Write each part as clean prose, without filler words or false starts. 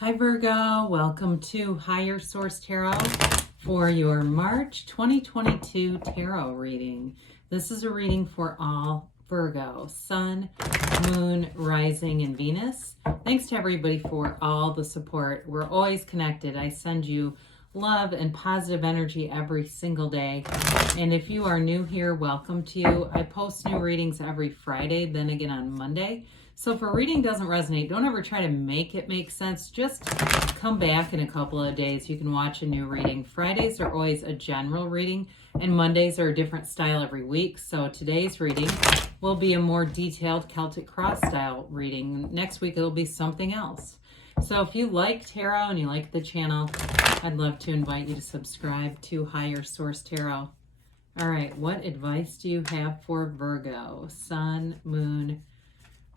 Hi Virgo, welcome to Higher Source Tarot for your March 2022 tarot reading. This is a reading for all Virgo, Sun, Moon, Rising, and Venus. Thanks to everybody for all the support. We're always connected. I send you love and positive energy every single day. And if you are new here, welcome to you. I post new readings every Friday, then again on Monday. So if a reading doesn't resonate, don't ever try to make it make sense. Just come back in a couple of days. You can watch a new reading. Fridays are always a general reading, and Mondays are a different style every week. So today's reading will be a more detailed Celtic cross style reading. Next week, it'll be something else. So if you like tarot and you like the channel, I'd love to invite you to subscribe to Higher Source Tarot. All right, what advice do you have for Virgo, Sun, Moon,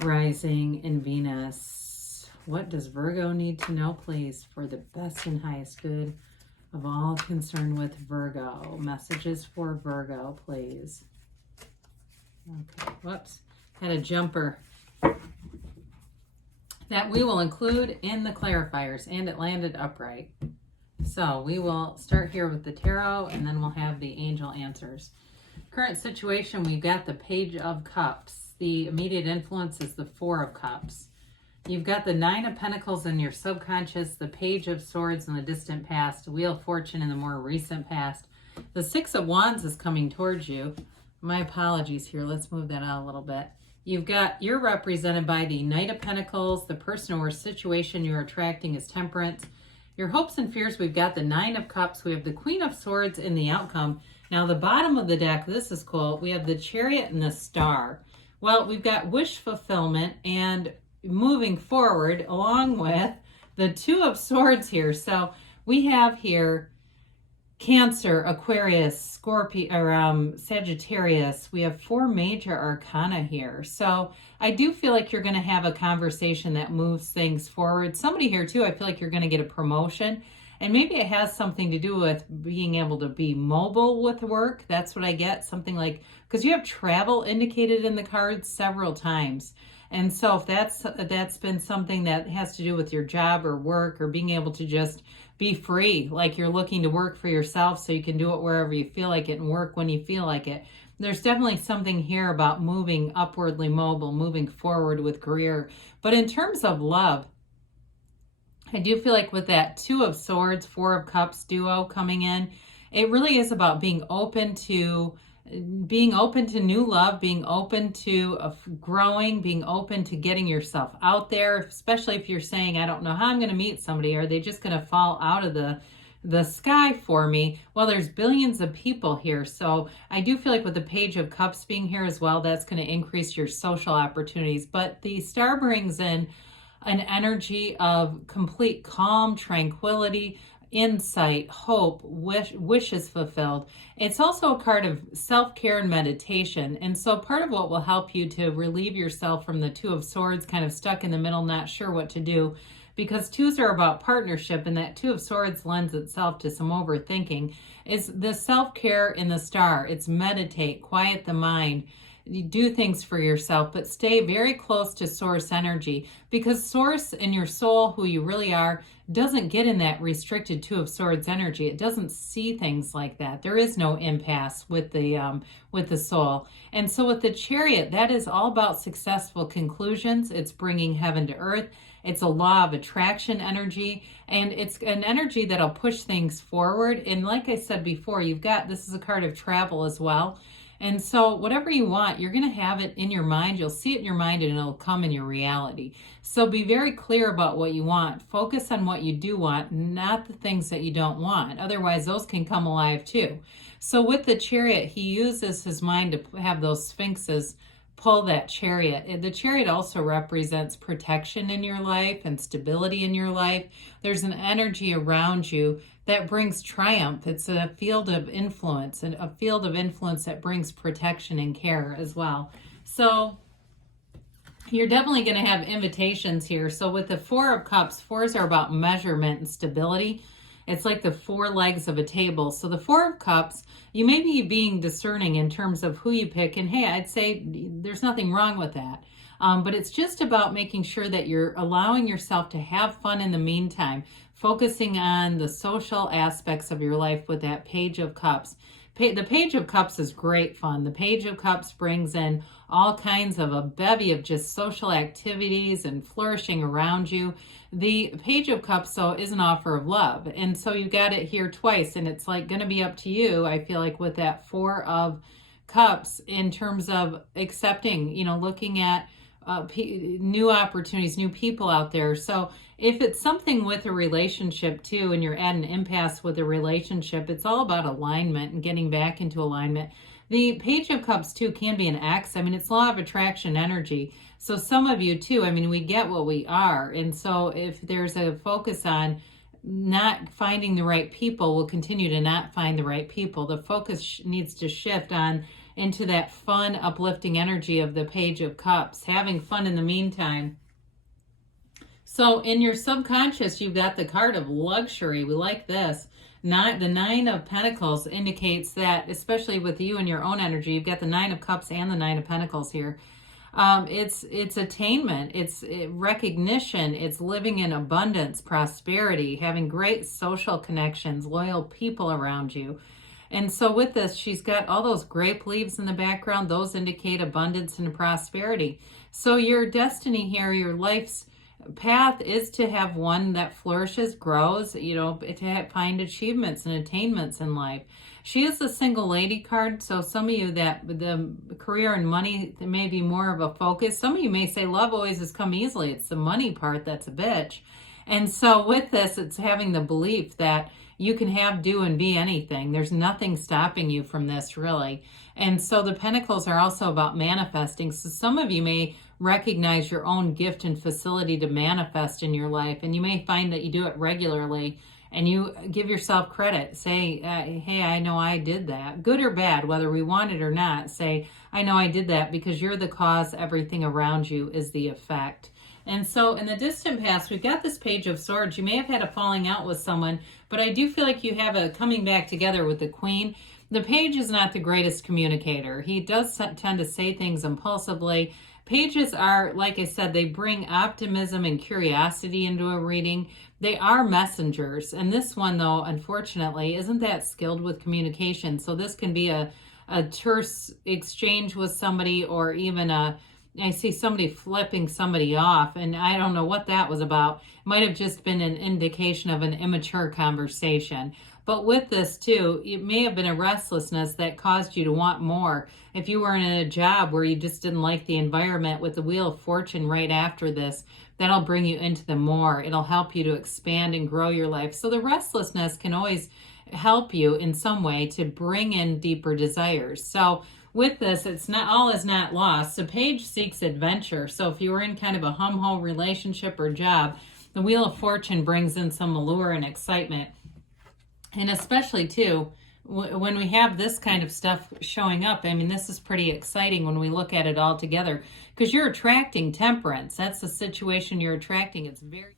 Rising, and Venus? What does Virgo need to know, please, for the best and highest good of all concerned with Virgo? Messages for Virgo, please. Okay, whoops, had a jumper that we will include in the clarifiers, and it landed upright. So we will start here with the tarot, and then we'll have the angel answers. Current situation, we've got the Page of Cups. The immediate influence is the Four of Cups. You've got the Nine of Pentacles in your subconscious, the Page of Swords in the distant past, Wheel of Fortune in the more recent past. The Six of Wands is coming towards you. My apologies here. Let's move that out a little bit. You're represented by the Knight of Pentacles. The person or situation you're attracting is Temperance. Your hopes and fears, we've got the Nine of Cups. We have the Queen of Swords in the outcome. Now, the bottom of the deck, this is cool. We have the Chariot and the Star. Well, we've got wish fulfillment and moving forward along with the Two of Swords here. So we have here Cancer, Aquarius, Scorpio, or Sagittarius. We have four major arcana here. So I do feel like you're going to have a conversation that moves things forward. Somebody here too, I feel like you're going to get a promotion. And maybe it has something to do with being able to be mobile with work. That's what I get. Something like, because you have travel indicated in the cards several times. And so if that's been something that has to do with your job or work or being able to just be free, like you're looking to work for yourself so you can do it wherever you feel like it and work when you feel like it. There's definitely something here about moving upwardly mobile, moving forward with career. But in terms of love, I do feel like with that Two of Swords, Four of Cups duo coming in, it really is about being open to new love, being open to growing, being open to getting yourself out there, especially if you're saying, I don't know how I'm going to meet somebody. Are they just going to fall out of the sky for me? Well, there's billions of people here. So I do feel like with the Page of Cups being here as well, that's going to increase your social opportunities. But the Star brings in an energy of complete calm, tranquility, insight, hope, wishes fulfilled. It's also a card of self-care and meditation. And so part of what will help you to relieve yourself from the Two of Swords, kind of stuck in the middle, not sure what to do, because twos are about partnership, and that Two of Swords lends itself to some overthinking, is the self-care in the Star. It's meditate, quiet the mind. You do things for yourself, but stay very close to source energy, because source in your soul, who you really are, doesn't get in that restricted Two of Swords energy. It doesn't see things like that. There is no impasse with the soul. And so with the Chariot, that is all about successful conclusions. It's bringing heaven to earth. It's a law of attraction energy, and it's an energy that'll push things forward. And like I said before, this is a card of travel as well. And so whatever you want, you're going to have it in your mind. You'll see it in your mind, and it'll come in your reality. So be very clear about what you want. Focus on what you do want, not the things that you don't want. Otherwise, those can come alive too. So with the Chariot, he uses his mind to have those sphinxes pull that Chariot. The Chariot also represents protection in your life and stability in your life. There's an energy around you that brings triumph. It's a field of influence, and a field of influence that brings protection and care as well. So you're definitely going to have invitations here. So with the Four of Cups, fours are about measurement and stability. It's like the four legs of a table. So the Four of Cups, you may be being discerning in terms of who you pick. And hey, I'd say there's nothing wrong with that. But it's just about making sure that you're allowing yourself to have fun in the meantime, focusing on the social aspects of your life with that Page of Cups. The Page of Cups is great fun. The Page of Cups brings in all kinds of a bevy of just social activities and flourishing around you. The Page of Cups, though, is an offer of love. And so you got it here twice, and it's like going to be up to you, I feel like, with that Four of Cups in terms of accepting, looking at new opportunities, new people out there. So if it's something with a relationship too, and you're at an impasse with a relationship, it's all about alignment and getting back into alignment. The Page of Cups too can be an X. I mean, it's law of attraction energy. So some of you too, I mean, we get what we are. And so if there's a focus on not finding the right people, we'll continue to not find the right people. The focus needs to shift on into that fun, uplifting energy of the Page of Cups, having fun in the meantime. So in your subconscious, you've got the card of luxury. We like this. The Nine of Pentacles indicates that, especially with you and your own energy, you've got the Nine of Cups and the Nine of Pentacles here. It's attainment, it's recognition, it's living in abundance, prosperity, having great social connections, loyal people around you. And so with this, she's got all those grape leaves in the background. Those indicate abundance and prosperity. So your destiny here, your life's path is to have one that flourishes, grows, to find achievements and attainments in life. She is the single lady card, so some of you that the career and money may be more of a focus. Some of you may say love always has come easily. It's the money part that's a bitch. And so with this, it's having the belief that you can have, do, and be anything. There's nothing stopping you from this, really. And so the Pentacles are also about manifesting. So some of you may recognize your own gift and facility to manifest in your life, and you may find that you do it regularly, and you give yourself credit. Say, hey, I know I did that. Good or bad, whether we want it or not, say, I know I did that, because you're the cause. Everything around you is the effect. And so in the distant past, we've got this Page of Swords. You may have had a falling out with someone, but I do feel like you have a coming back together with the Queen. The Page is not the greatest communicator. He does tend to say things impulsively. Pages are, like I said, they bring optimism and curiosity into a reading. They are messengers. And this one, though, unfortunately, isn't that skilled with communication. So this can be a terse exchange with somebody, or even I see somebody flipping somebody off, and I don't know what that was about. It might have just been an indication of an immature conversation. But with this too, it may have been a restlessness that caused you to want more. If you were in a job where you just didn't like the environment, with the Wheel of Fortune right after this, that'll bring you into the more. It'll help you to expand and grow your life. So the restlessness can always help you in some way to bring in deeper desires. So with this, it's not all is not lost. So Page seeks adventure. So if you were in kind of a hum-ho relationship or job, the Wheel of Fortune brings in some allure and excitement. And especially too, when we have this kind of stuff showing up, I mean, this is pretty exciting when we look at it all together, because you're attracting temperance. That's the situation you're attracting. It's very...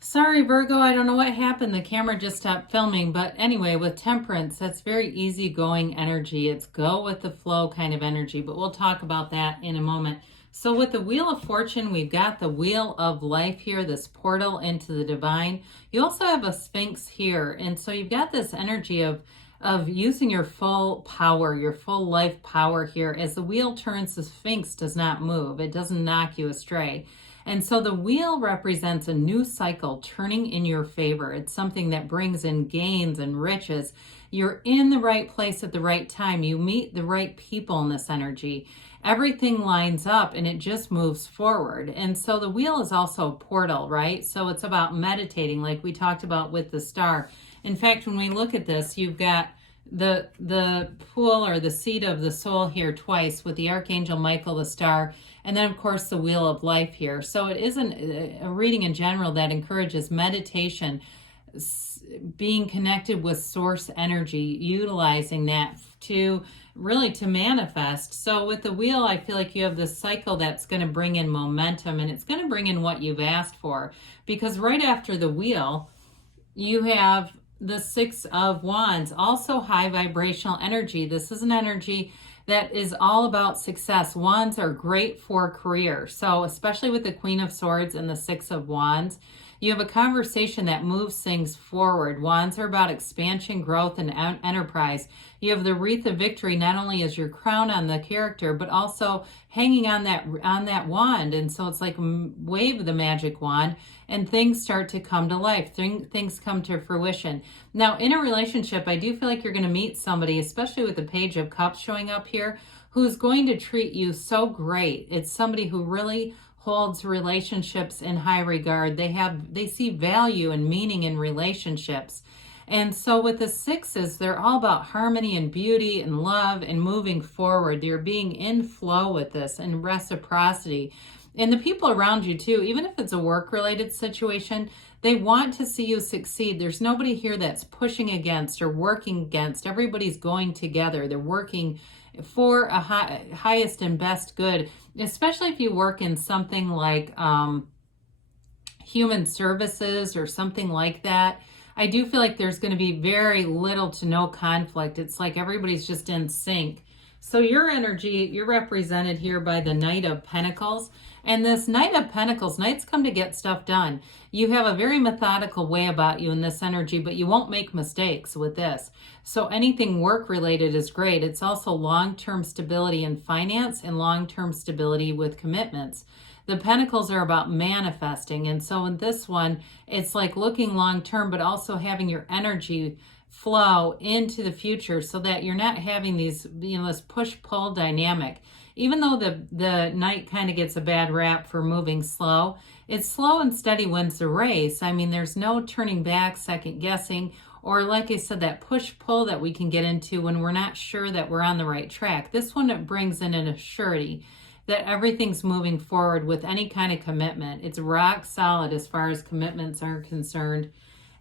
Sorry, Virgo, I don't know what happened. The camera just stopped filming. But anyway, with temperance, that's very easygoing energy. It's go with the flow kind of energy. But we'll talk about that in a moment. So with the Wheel of Fortune, we've got the Wheel of Life here, this portal into the divine. You also have a Sphinx here. And so you've got this energy of using your full power, your full life power here. As the wheel turns, the Sphinx does not move. It doesn't knock you astray. And so the wheel represents a new cycle turning in your favor. It's something that brings in gains and riches. You're in the right place at the right time. You meet the right people in this energy. Everything lines up and it just moves forward. And so the wheel is also a portal, right? So it's about meditating, like we talked about with the star. In fact, when we look at this, you've got the pool or the seat of the soul here twice, with the Archangel Michael, the star, and then of course the Wheel of Life here. So it isn't a reading in general that encourages meditation, being connected with source energy, utilizing that to manifest. So with the wheel, I feel like you have this cycle that's going to bring in momentum, and it's going to bring in what you've asked for, because right after the wheel, you have the Six of Wands, also high vibrational energy. This is an energy that is all about success. Wands are great for career. So especially with the Queen of Swords and the Six of Wands, you have a conversation that moves things forward. Wands are about expansion, growth, and enterprise. You have the Wreath of Victory not only as your crown on the character, but also hanging on that wand. And so it's like wave the magic wand and things start to come to life. Things come to fruition. Now, in a relationship, I do feel like you're going to meet somebody, especially with the Page of Cups showing up here, who's going to treat you so great. It's somebody who really holds relationships in high regard. They see value and meaning in relationships. And so with the sixes, they're all about harmony and beauty and love and moving forward. You're being in flow with this and reciprocity. And the people around you too, even if it's a work-related situation, they want to see you succeed. There's nobody here that's pushing against or working against. Everybody's going together. They're working for a highest and best good, especially if you work in something like human services or something like that. I do feel like there's going to be very little to no conflict. It's like everybody's just in sync. So your energy, you're represented here by the Knight of Pentacles. And this Knight of Pentacles, knights come to get stuff done. You have a very methodical way about you in this energy, but you won't make mistakes with this. So anything work-related is great. It's also long-term stability in finance and long-term stability with commitments. The Pentacles are about manifesting. And so in this one, it's like looking long-term, but also having your energy flow into the future so that you're not having these, this push-pull dynamic. Even though the Knight kind of gets a bad rap for moving slow, it's slow and steady wins the race. I mean, there's no turning back, second guessing, or like I said, that push-pull that we can get into when we're not sure that we're on the right track. This one, it brings in an assurity that everything's moving forward with any kind of commitment. It's rock solid as far as commitments are concerned.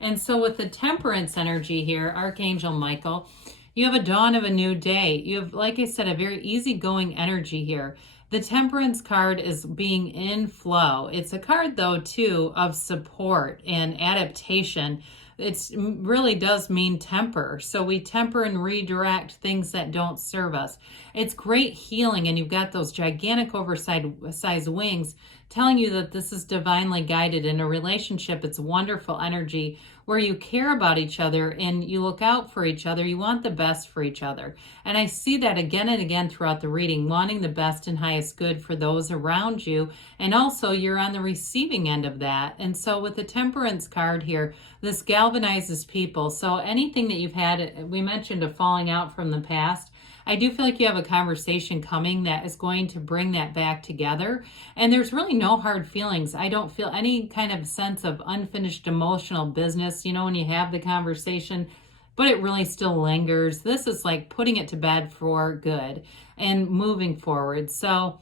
And so with the Temperance energy here, Archangel Michael, you have a dawn of a new day. You have, like I said, a very easygoing energy here. The Temperance card is being in flow. It's a card, though, too, of support and adaptation. It really does mean temper. So we temper and redirect things that don't serve us. It's great healing, and you've got those gigantic oversized wings telling you that this is divinely guided. In a relationship, it's wonderful energy where you care about each other and you look out for each other. You want the best for each other. And I see that again and again throughout the reading, wanting the best and highest good for those around you. And also you're on the receiving end of that. And so with the Temperance card here, this galvanizes people. So anything that you've had, we mentioned a falling out from the past, I do feel like you have a conversation coming that is going to bring that back together. And there's really no hard feelings. I don't feel any kind of sense of unfinished emotional business, when you have the conversation, but it really still lingers. This is like putting it to bed for good and moving forward. So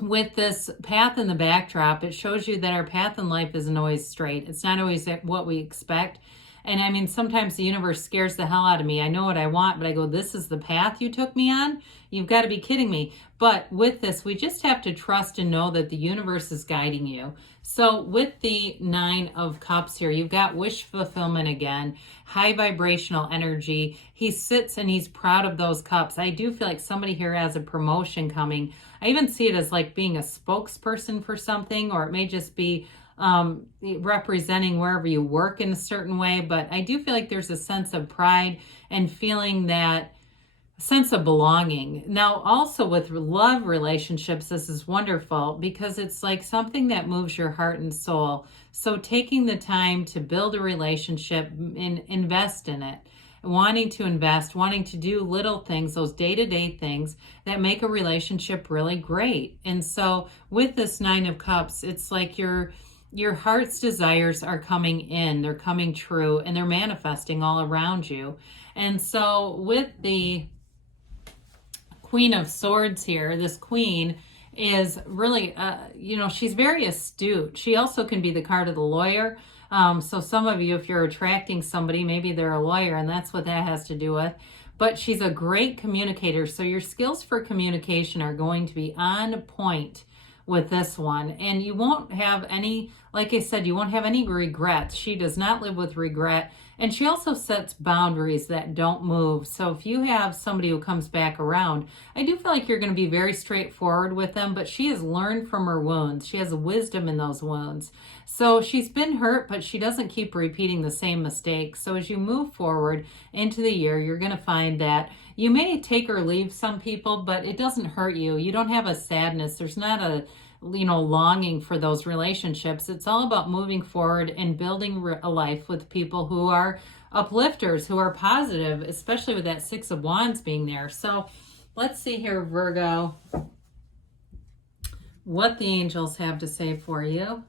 with this path in the backdrop, it shows you that our path in life isn't always straight. It's not always what we expect. And I mean, sometimes the universe scares the hell out of me. I know what I want, but I go, this is the path you took me on? You've got to be kidding me. But with this, we just have to trust and know that the universe is guiding you. So with the Nine of Cups here, you've got wish fulfillment again, high vibrational energy. He sits and he's proud of those cups. I do feel like somebody here has a promotion coming. I even see it as like being a spokesperson for something, or it may just be representing wherever you work in a certain way. But I do feel like there's a sense of pride and feeling that sense of belonging. Now, also with love relationships, this is wonderful because it's like something that moves your heart and soul. So taking the time to build a relationship and invest in it, wanting to invest, wanting to do little things, those day-to-day things that make a relationship really great. And so with this Nine of Cups, it's like your heart's desires are coming in, they're coming true, and they're manifesting all around you. And so with the Queen of Swords here, this queen is really, she's very astute. She also can be the card of the lawyer. So some of you, if you're attracting somebody, maybe they're a lawyer, and that's what that has to do with. But she's a great communicator. So your skills for communication are going to be on point with this one, and you won't have any Like I said, you won't have any regrets. She does not live with regret. And she also sets boundaries that don't move. So if you have somebody who comes back around, I do feel like you're going to be very straightforward with them, but she has learned from her wounds. She has wisdom in those wounds. So she's been hurt, but she doesn't keep repeating the same mistakes. So as you move forward into the year, you're going to find that you may take or leave some people, but it doesn't hurt you. You don't have a sadness. There's not a longing for those relationships. It's all about moving forward and building a life with people who are uplifters, who are positive, especially with that Six of Wands being there. So let's see here, Virgo, what the angels have to say for you.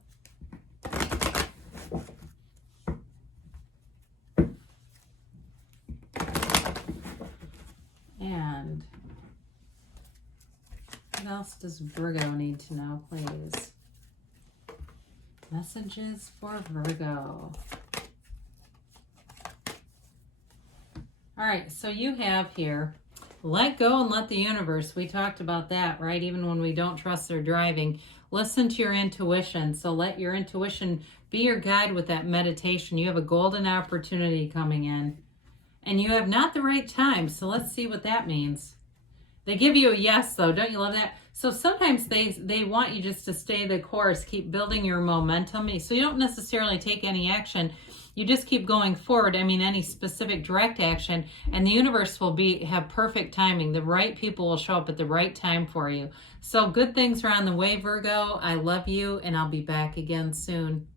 And what else does Virgo need to know, please? Messages for Virgo. All right, so you have here, let go and let the universe. We talked about that, right? Even when we don't trust their driving, listen to your intuition. So let your intuition be your guide with that meditation. You have a golden opportunity coming in, and you have not the right time. So let's see what that means. They give you a yes, though. Don't you love that? So sometimes they want you just to stay the course, keep building your momentum. So you don't necessarily take any action. You just keep going forward. I mean, any specific direct action, and the universe will have perfect timing. The right people will show up at the right time for you. So good things are on the way, Virgo. I love you, and I'll be back again soon.